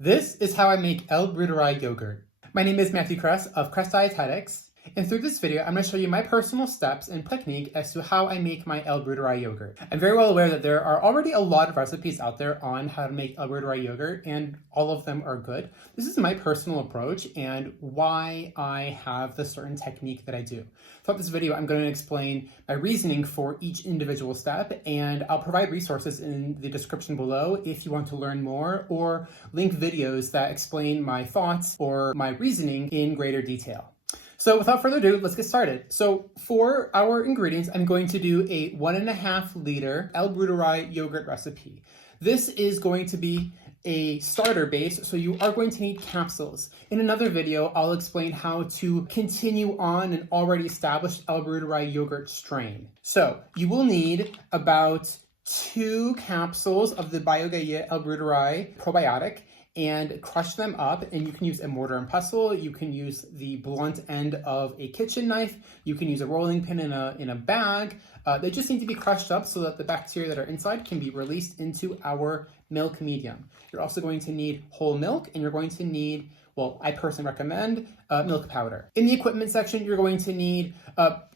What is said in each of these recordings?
This is how I make L-Reuteri yogurt. My name is Matthew Cress of Cress Dietetics, and through this video, I'm going to show you my personal steps and technique as to how I make my L-Reuteri yogurt. I'm very well aware that there are already a lot of recipes out there on how to make L-Reuteri yogurt, and all of them are good. This is my personal approach and why I have the certain technique that I do. Throughout this video, I'm going to explain my reasoning for each individual step, and I'll provide resources in the description below if you want to learn more, or link videos that explain my thoughts or my reasoning in greater detail. So without further ado, let's get started. So for our ingredients, I'm going to do a 1.5 liter L-Reuteri yogurt recipe. This is going to be a starter base, so you are going to need capsules. In another video, I'll explain how to continue on an already established L-Reuteri yogurt strain. So you will need about 2 capsules of the BioGaia L-Reuteri probiotic, and crush them up, and you can use a mortar and pestle, you can use the blunt end of a kitchen knife, you can use a rolling pin in a bag. They just need to be crushed up so that the bacteria that are inside can be released into our milk medium. You're also going to need whole milk, and you're going to need, well, I personally recommend milk powder. In the equipment section, you're going to need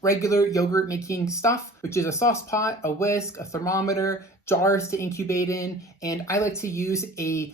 regular yogurt making stuff, which is a sauce pot, a whisk, a thermometer, jars to incubate in, and I like to use a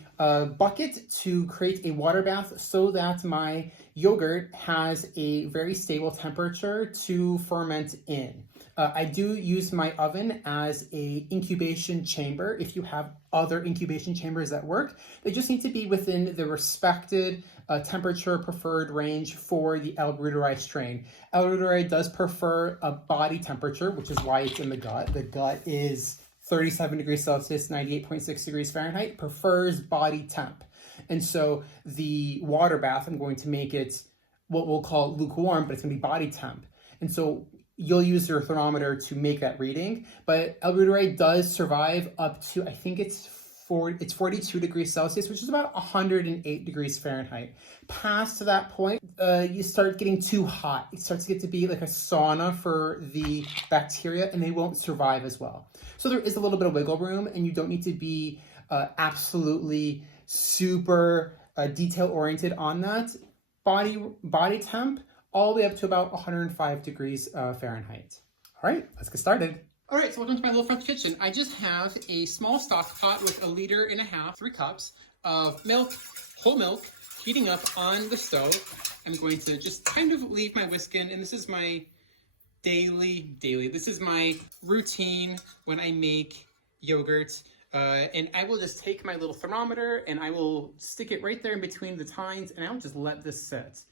bucket to create a water bath so that my yogurt has a very stable temperature to ferment in. I do use my oven as a incubation chamber. If you have other incubation chambers that work, they just need to be within the respected temperature preferred range for the L-Reuteri strain. L-Reuteri does prefer a body temperature, which is why it's in the gut. The gut is 37 degrees Celsius, 98.6 degrees Fahrenheit, prefers body temp. And so the water bath, I'm going to make it what we'll call lukewarm, but it's going to be body temp. And so you'll use your thermometer to make that reading. But L-Reuteri does survive up to, I think it's 42 degrees Celsius, which is about 108 degrees Fahrenheit. Past that point, you start getting too hot. It starts to get to be like a sauna for the bacteria, and they won't survive as well. So there is a little bit of wiggle room, and you don't need to be absolutely super detail-oriented on that. Body temp, all the way up to about 105 degrees Fahrenheit. All right, let's get started. All right, so welcome to my little French kitchen. I just have a small stock pot with 1.5 liters, 3 cups of milk, whole milk, heating up on the stove. I'm going to just kind of leave my whisk in, and this is my this is my routine when I make yogurt. And I will just take my little thermometer and I will stick it right there in between the tines, and I'll just let this sit.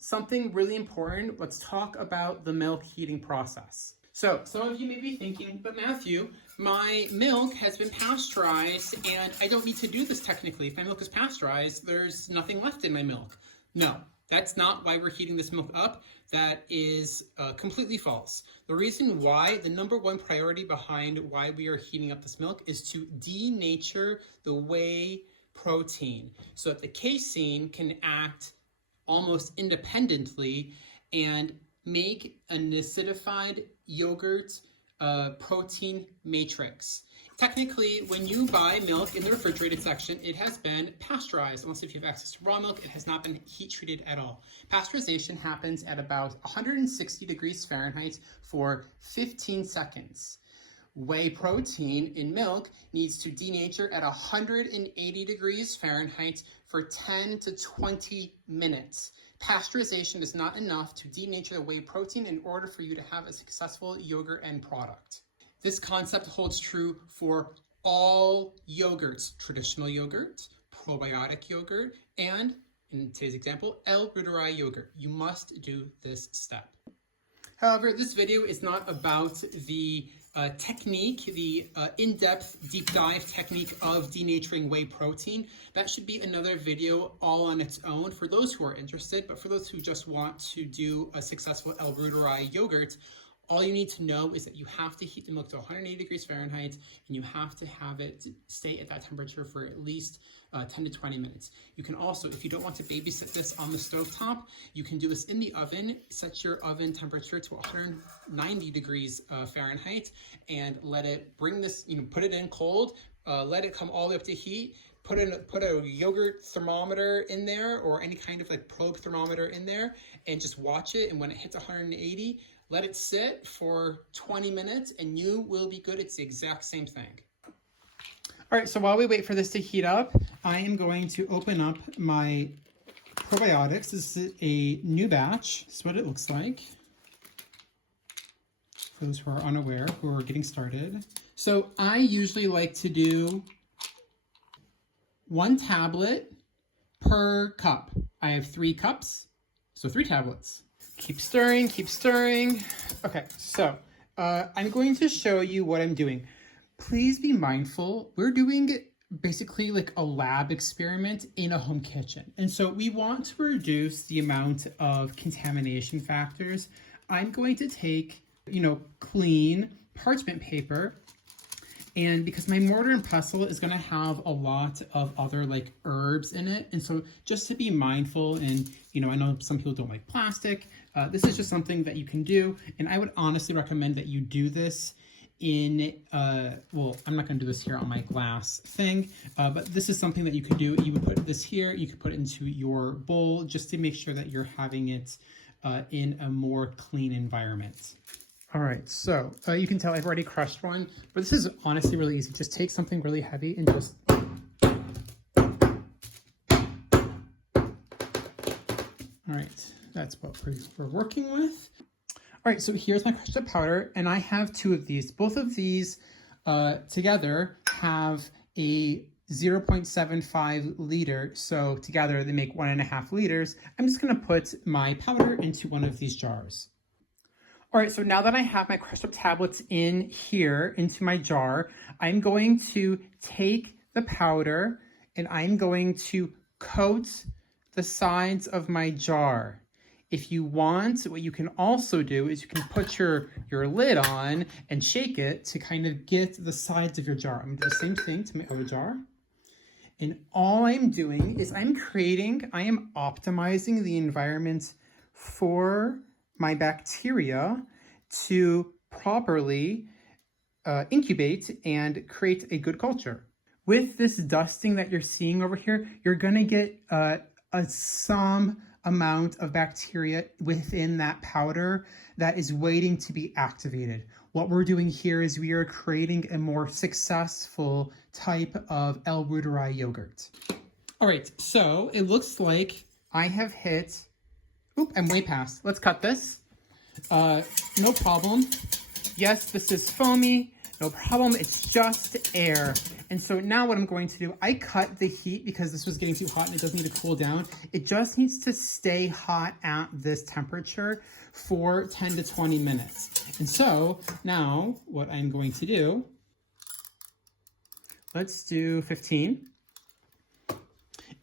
Something really important, let's talk about the milk heating process. So some of you may be thinking, but Matthew, my milk has been pasteurized and I don't need to do this technically. If my milk is pasteurized, there's nothing left in my milk. No, that's not why we're heating this milk up. That is completely false. The reason why, the number one priority behind why we are heating up this milk is to denature the whey protein so that the casein can act almost independently and make an acidified yogurt protein matrix. Technically, when you buy milk in the refrigerated section, it has been pasteurized. Unless if you have access to raw milk, it has not been heat treated at all. Pasteurization happens at about 160 degrees Fahrenheit for 15 seconds. Whey protein in milk needs to denature at 180 degrees Fahrenheit for 10 to 20 minutes. Pasteurization is not enough to denature the whey protein in order for you to have a successful yogurt end product. This concept holds true for all yogurts, traditional yogurt, probiotic yogurt, and in today's example, L-Reuteri yogurt. You must do this step. However, this video is not about the technique, the in-depth deep dive technique of denaturing whey protein. That should be another video all on its own for those who are interested, but for those who just want to do a successful L-Reuteri yogurt, all you need to know is that you have to heat the milk to 180 degrees Fahrenheit, and you have to have it stay at that temperature for at least 10 to 20 minutes. You can also, if you don't want to babysit this on the stovetop, you can do this in the oven. Set your oven temperature to 190 degrees Fahrenheit, and let it bring this, put it in cold, let it come all the way up to heat, put a yogurt thermometer in there or any kind of like probe thermometer in there and just watch it. And when it hits 180, let it sit for 20 minutes and you will be good. It's the exact same thing. All right, so while we wait for this to heat up, I am going to open up my probiotics. This is a new batch. This is what it looks like. For those who are unaware, who are getting started. So I usually like to do 1 tablet per cup. I have 3 cups, so 3 tablets. Keep stirring, keep stirring. Okay, so I'm going to show you what I'm doing. Please be mindful. We're doing basically like a lab experiment in a home kitchen. And so we want to reduce the amount of contamination factors. I'm going to take, clean parchment paper. And because my mortar and pestle is going to have a lot of other like herbs in it. And so just to be mindful, and I know some people don't like plastic. This is just something that you can do. And I would honestly recommend that you do this in, well, I'm not going to do this here on my glass thing, but this is something that you could do. You would put this here, you could put it into your bowl just to make sure that you're having it in a more clean environment. All right, so you can tell I've already crushed one, but this is honestly really easy. Just take something really heavy and just... All right, that's what we're working with. All right, so here's my crushed up powder, and I have 2 of these. Both of these together have a 0.75 liter, so together they make 1.5 liters. I'm just gonna put my powder into one of these jars. All right, so now that I have my crushed up tablets in here, into my jar, I'm going to take the powder and I'm going to coat the sides of my jar. If you want, what you can also do is you can put your lid on and shake it to kind of get the sides of your jar. I'm gonna do the same thing to my other jar. And all I'm doing is I am optimizing the environment for my bacteria to properly incubate and create a good culture. With this dusting that you're seeing over here, you're gonna get some amount of bacteria within that powder that is waiting to be activated. What we're doing here is we are creating a more successful type of L. reuteri yogurt. All right, so it looks like I have hit, oop, I'm way past. Let's cut this. No problem. Yes, this is foamy. No problem, it's just air. And so now what I'm going to do, I cut the heat because this was getting too hot and it doesn't need to cool down. It just needs to stay hot at this temperature for 10 to 20 minutes. And so now what I'm going to do, let's do 15.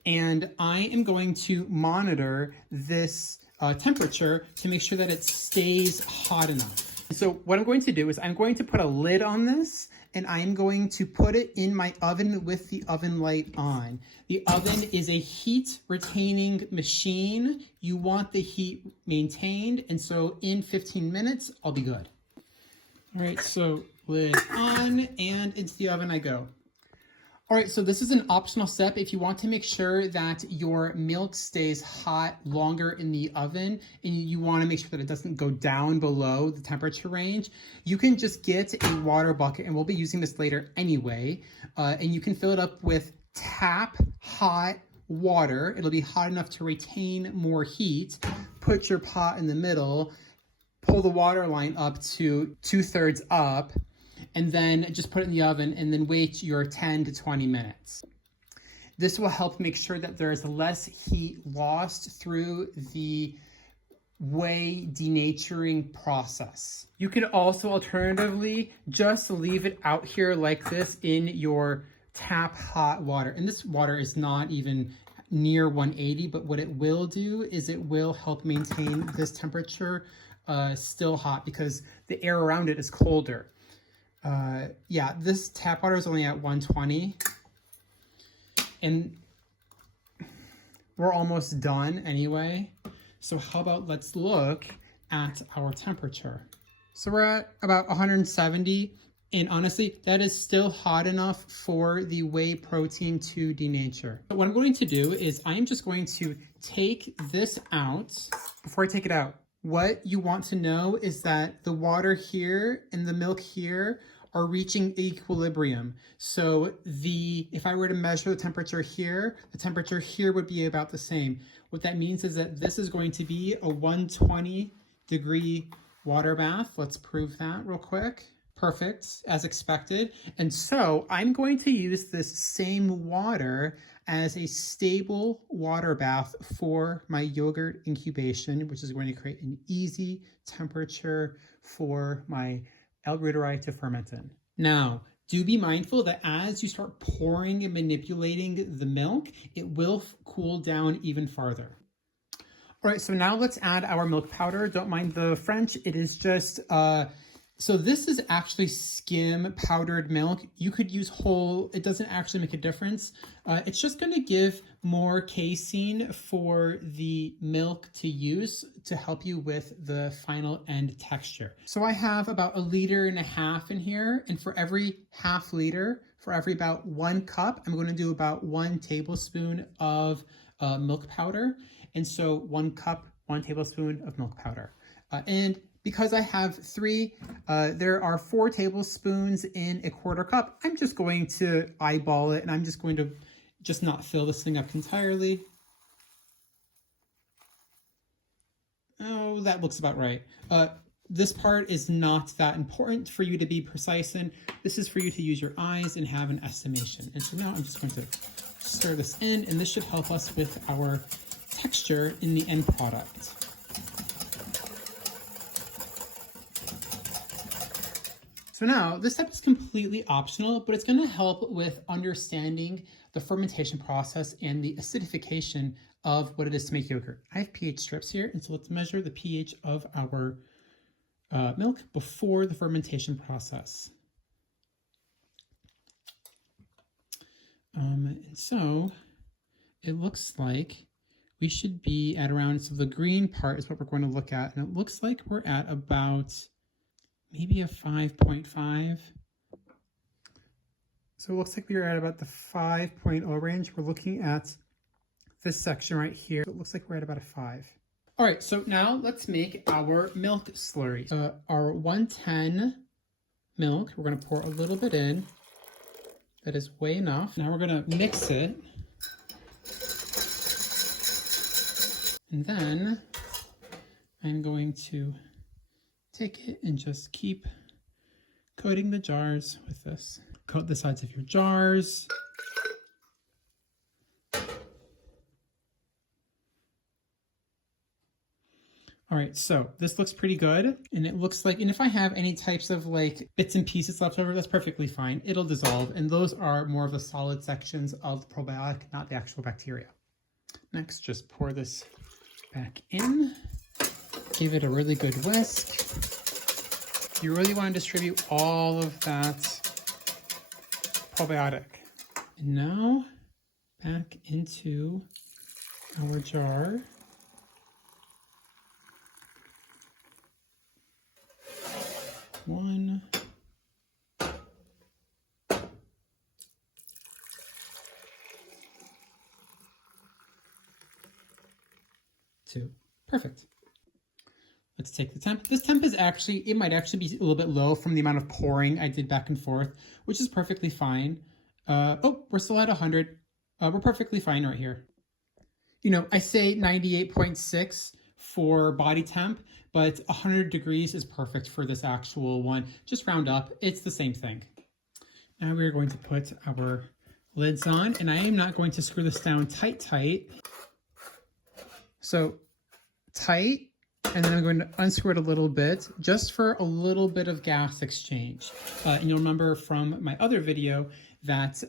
And I am going to monitor this temperature to make sure that it stays hot enough. So what I'm going to do is I'm going to put a lid on this and I'm going to put it in my oven with the oven light on. The oven is a heat retaining machine. You want the heat maintained, and so in 15 minutes, I'll be good. All right, so lid on and into the oven I go. All right, so this is an optional step. If you want to make sure that your milk stays hot longer in the oven and you want to make sure that it doesn't go down below the temperature range, you can just get a water bucket, and we'll be using this later anyway, and you can fill it up with tap hot water. It'll be hot enough to retain more heat. Put your pot in the middle, pull the water line up to 2/3 up, and then just put it in the oven and then wait your 10 to 20 minutes. This will help make sure that there is less heat lost through the whey denaturing process. You can also alternatively just leave it out here like this in your tap hot water. And this water is not even near 180, but what it will do is it will help maintain this temperature still hot because the air around it is colder. Yeah, this tap water is only at 120 and we're almost done anyway. So how about let's look at our temperature. So we're at about 170 And honestly, that is still hot enough for the whey protein to denature. But what I'm going to do is I'm just going to take this out. Before I take it out, what you want to know is that the water here and the milk here are reaching equilibrium. So if I were to measure the temperature here would be about the same. What that means is that this is going to be a 120-degree water bath. Let's prove that real quick. Perfect, as expected. And so I'm going to use this same water as a stable water bath for my yogurt incubation, which is going to create an easy temperature for my L. reuteri to ferment in. Now, do be mindful that as you start pouring and manipulating the milk, it will cool down even farther. All right, so now let's add our milk powder. Don't mind the French. It is just, so this is actually skim powdered milk. You could use whole. It doesn't actually make a difference. It's just going to give more casein for the milk to use to help you with the final end texture. So I have about 1.5 liters in here. And for every half liter, for every about 1 cup, I'm going to do about 1 tablespoon of milk powder. And so 1 cup, 1 tablespoon of milk powder. And because I have 3, there are 4 tablespoons in a 1/4 cup. I'm just going to eyeball it, and I'm just going to not fill this thing up entirely. Oh, that looks about right. This part is not that important for you to be precise in. This is for you to use your eyes and have an estimation. And so now I'm just going to stir this in, and this should help us with our texture in the end product. So now, this step is completely optional, but it's going to help with understanding the fermentation process and the acidification of what it is to make yogurt. I have pH strips here, and so let's measure the pH of our milk before the fermentation process. And so it looks like we should be at around, so the green part is what we're going to look at, and it looks like we're at about maybe a 5.5. So it looks like we are at about the 5.0 range. We're looking at this section right here. It looks like we're at about a 5. All right, so now let's make our milk slurry. Our 110 milk, we're gonna pour a little bit in. That is way enough. Now we're gonna mix it. And then I'm going to take it and just keep coating the jars with this. Coat the sides of your jars. All right, so this looks pretty good. And it looks like, and if I have any types of like bits and pieces left over, that's perfectly fine. It'll dissolve. And those are more of the solid sections of the probiotic, not the actual bacteria. Next, just pour this back in. Give it a really good whisk. You really want to distribute all of that probiotic. And now back into our jar. One. Two. Perfect. Let's take the temp. This temp is actually, it might actually be a little bit low from the amount of pouring I did back and forth, which is perfectly fine. Oh, we're still at 100. We're perfectly fine right here. You know, I say 98.6 for body temp, but 100 degrees is perfect for this actual one. Just round up, it's the same thing. Now we're going to put our lids on, and I am not going to screw this down tight. So tight, and then I'm going to unscrew it a little bit, just for a little bit of gas exchange. And you'll remember from my other video that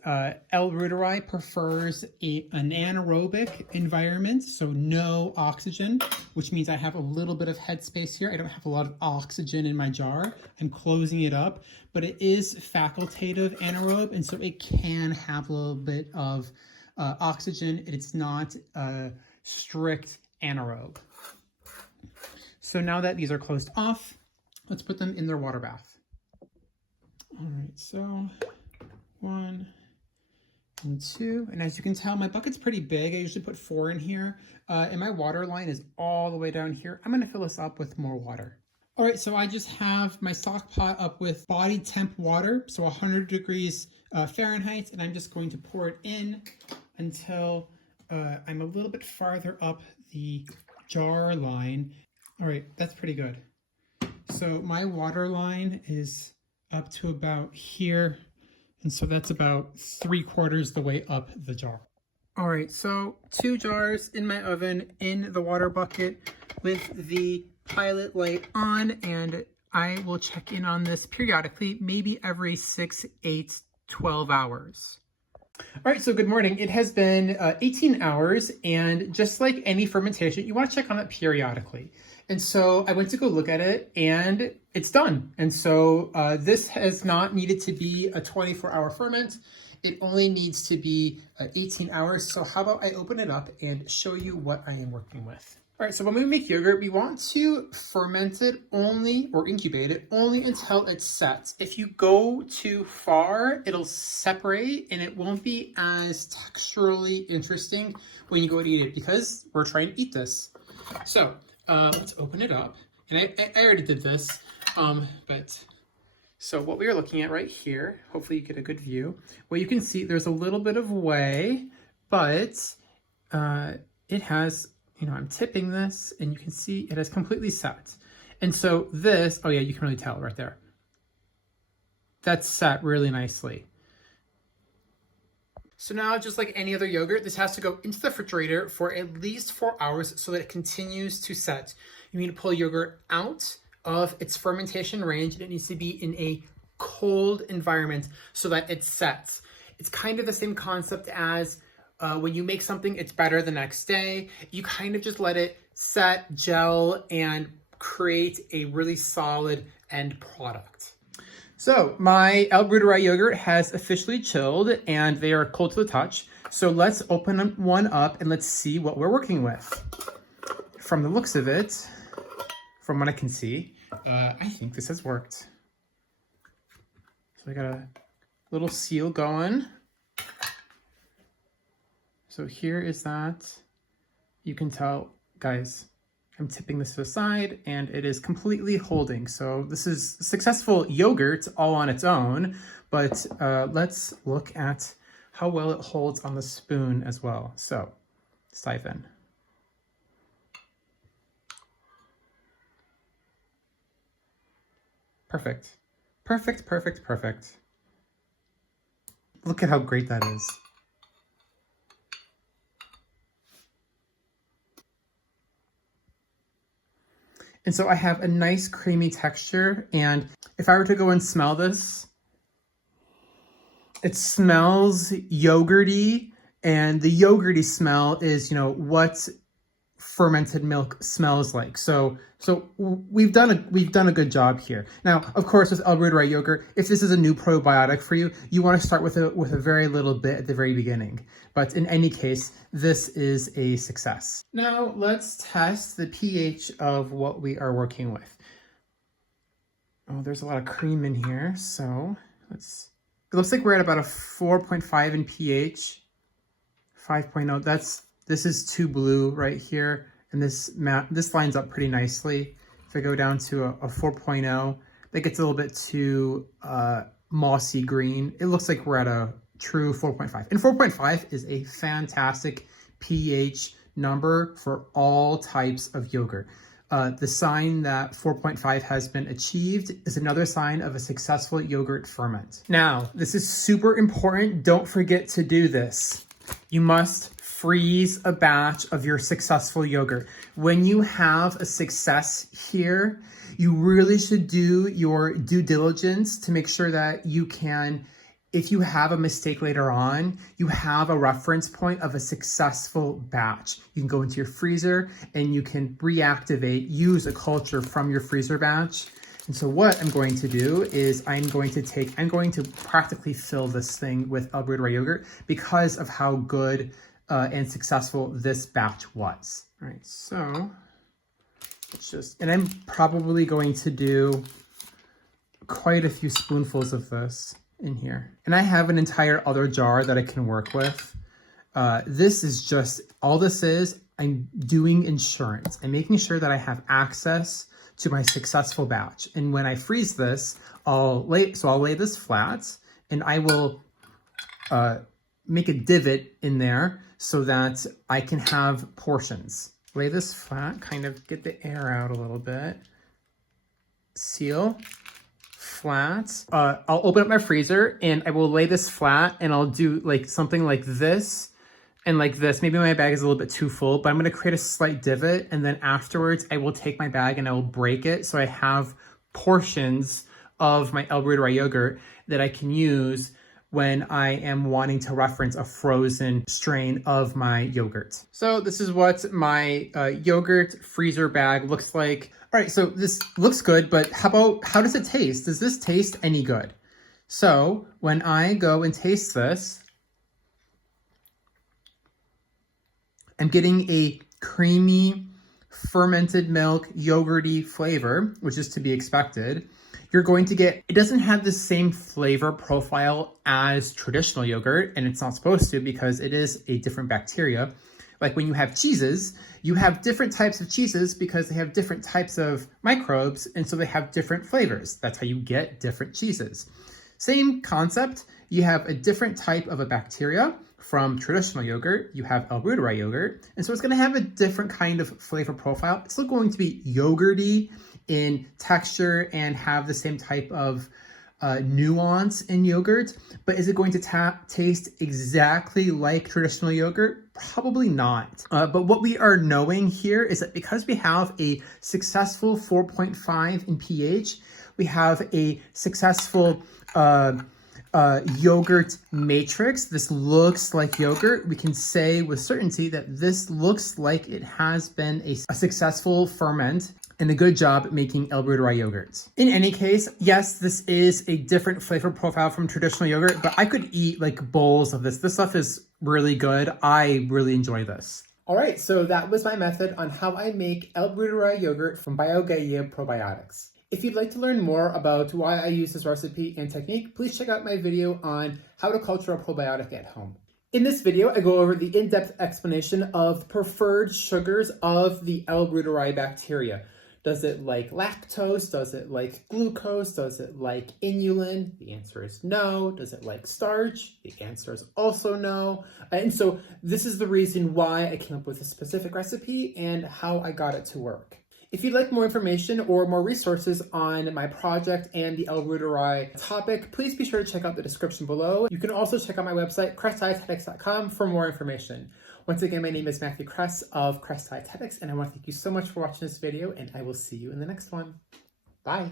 L. reuteri prefers an anaerobic environment, so no oxygen, which means I have a little bit of headspace here. I don't have a lot of oxygen in my jar. I'm closing it up, but it is facultative anaerobe, and so it can have a little bit of oxygen. It's not strict anaerobe. So now that these are closed off, let's put them in their water bath. All right, so 1 and 2. And as you can tell, my bucket's pretty big. I usually put 4 in here. And my water line is all the way down here. I'm gonna fill this up with more water. All right, so I just have my stock pot up with body temp water, so 100 degrees Fahrenheit, and I'm just going to pour it in until I'm a little bit farther up the jar line. All right, that's pretty good. So my water line is up to about here, and so that's about 3/4 the way up the jar. All right, so 2 jars in my oven in the water bucket with the pilot light on, and I will check in on this periodically, maybe every 6, 8, 12 hours. All right, so good morning. It has been 18 hours, and just like any fermentation, you want to check on it periodically. And so I went to go look at it, and it's done. And so this has not needed to be a 24-hour ferment. It only needs to be 18 hours. So how about I open it up and show you what I am working with. All right, so when we make yogurt, we want to ferment it only, or incubate it only until it sets. If you go too far, it'll separate and it won't be as texturally interesting when you go to eat it, because we're trying to eat this. So let's open it up. And I already did this, so what we are looking at right here, hopefully you get a good view. Well, you can see there's a little bit of whey, but it has, you know, I'm tipping this and you can see it has completely set. And so this, oh yeah, you can really tell right there. That's set really nicely. So now, just like any other yogurt, this has to go into the refrigerator for at least 4 hours so that it continues to set. You need to pull yogurt out of its fermentation range, and it needs to be in a cold environment so that it sets. It's kind of the same concept as when you make something, it's better the next day. You kind of just let it set, gel, and create a really solid end product. So my El Bruderai yogurt has officially chilled and they are cold to the touch. So let's open one up and let's see what we're working with. From the looks of it, from what I can see, I think this has worked. So I got a little seal going. So here is that. You can tell, guys, I'm tipping this to the side and it is completely holding. So this is successful yogurt all on its own, but let's look at how well it holds on the spoon as well. So let's dive in. Perfect. Perfect, perfect, perfect. Look at how great that is. And so I have a nice creamy texture, and if I were to go and smell this, it smells yogurty, and the yogurty smell is, you know, what fermented milk smells like. So we've done a good job here. Now, of course, with El Bruderai yogurt, if this is a new probiotic for you, you want to start with a very little bit at the very beginning. But in any case, this is a success. Now let's test the pH of what we are working with. Oh, there's a lot of cream in here, so it looks like we're at about a 4.5 in pH. 5.0. This is too blue right here, and this lines up pretty nicely. If I go down to a 4.0, that gets a little bit too mossy green. It looks like we're at a true 4.5. And 4.5 is a fantastic pH number for all types of yogurt. The sign that 4.5 has been achieved is another sign of a successful yogurt ferment. Now, this is super important. Don't forget to do this. You must freeze a batch of your successful yogurt. When you have a success here, you really should do your due diligence to make sure that you can, if you have a mistake later on, you have a reference point of a successful batch. You can go into your freezer and you can reactivate, use a culture from your freezer batch. And so what I'm going to do is I'm going to practically fill this thing with El Bruderai yogurt because of how good and successful this batch was. All right, so let's and I'm probably going to do quite a few spoonfuls of this in here. And I have an entire other jar that I can work with. This is just, all this is, I'm doing insurance. I'm making sure that I have access to my successful batch. And when I freeze this, I'll lay this flat and I will make a divot in there so that I can have portions. Lay this flat, kind of get the air out a little bit. Seal, flat. I'll open up my freezer and I will lay this flat and I'll do like something like this and like this. Maybe my bag is a little bit too full, but I'm gonna create a slight divot, and then afterwards I will take my bag and I will break it so I have portions of my El Bruderai yogurt that I can use when I am wanting to reference a frozen strain of my yogurt. So this is what my yogurt freezer bag looks like. All right, so this looks good, but how does it taste? Does this taste any good? So when I go and taste this, I'm getting a creamy, fermented milk, yogurty flavor, which is to be expected. You're going to get, it doesn't have the same flavor profile as traditional yogurt, and it's not supposed to because it is a different bacteria. Like when you have cheeses, you have different types of cheeses because they have different types of microbes, and so they have different flavors. That's how you get different cheeses. Same concept, you have a different type of a bacteria. From traditional yogurt, you have El Bruderai yogurt, and so it's gonna have a different kind of flavor profile. It's still going to be yogurty in texture and have the same type of nuance in yogurt, but is it going to taste exactly like traditional yogurt? Probably not. But what we are knowing here is that because we have a successful 4.5 in pH, we have a successful yogurt matrix. This looks like yogurt. We can say with certainty that this looks like it has been a successful ferment and a good job making El Bruderai yogurts. In any case, yes, this is a different flavor profile from traditional yogurt, but I could eat like bowls of this. This stuff is really good. I really enjoy this. All right, so that was my method on how I make El Bruderai yogurt from BioGaia probiotics. If you'd like to learn more about why I use this recipe and technique, please check out my video on how to culture a probiotic at home. In this video, I go over the in-depth explanation of preferred sugars of the El Bruderai bacteria. Does it like lactose? Does it like glucose? Does it like inulin? The answer is no. Does it like starch? The answer is also no. And so this is the reason why I came up with a specific recipe and how I got it to work. If you'd like more information or more resources on my project and the El Bruderai topic, please be sure to check out the description below. You can also check out my website, cressdietetics.com, for more information. Once again, my name is Matthew Cress of Cress Dietetics, and I want to thank you so much for watching this video, and I will see you in the next one. Bye.